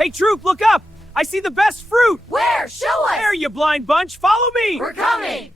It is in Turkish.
Hey, troop, look up! I see the best fruit! Where? Show us! There, you blind bunch! Follow me! We're coming!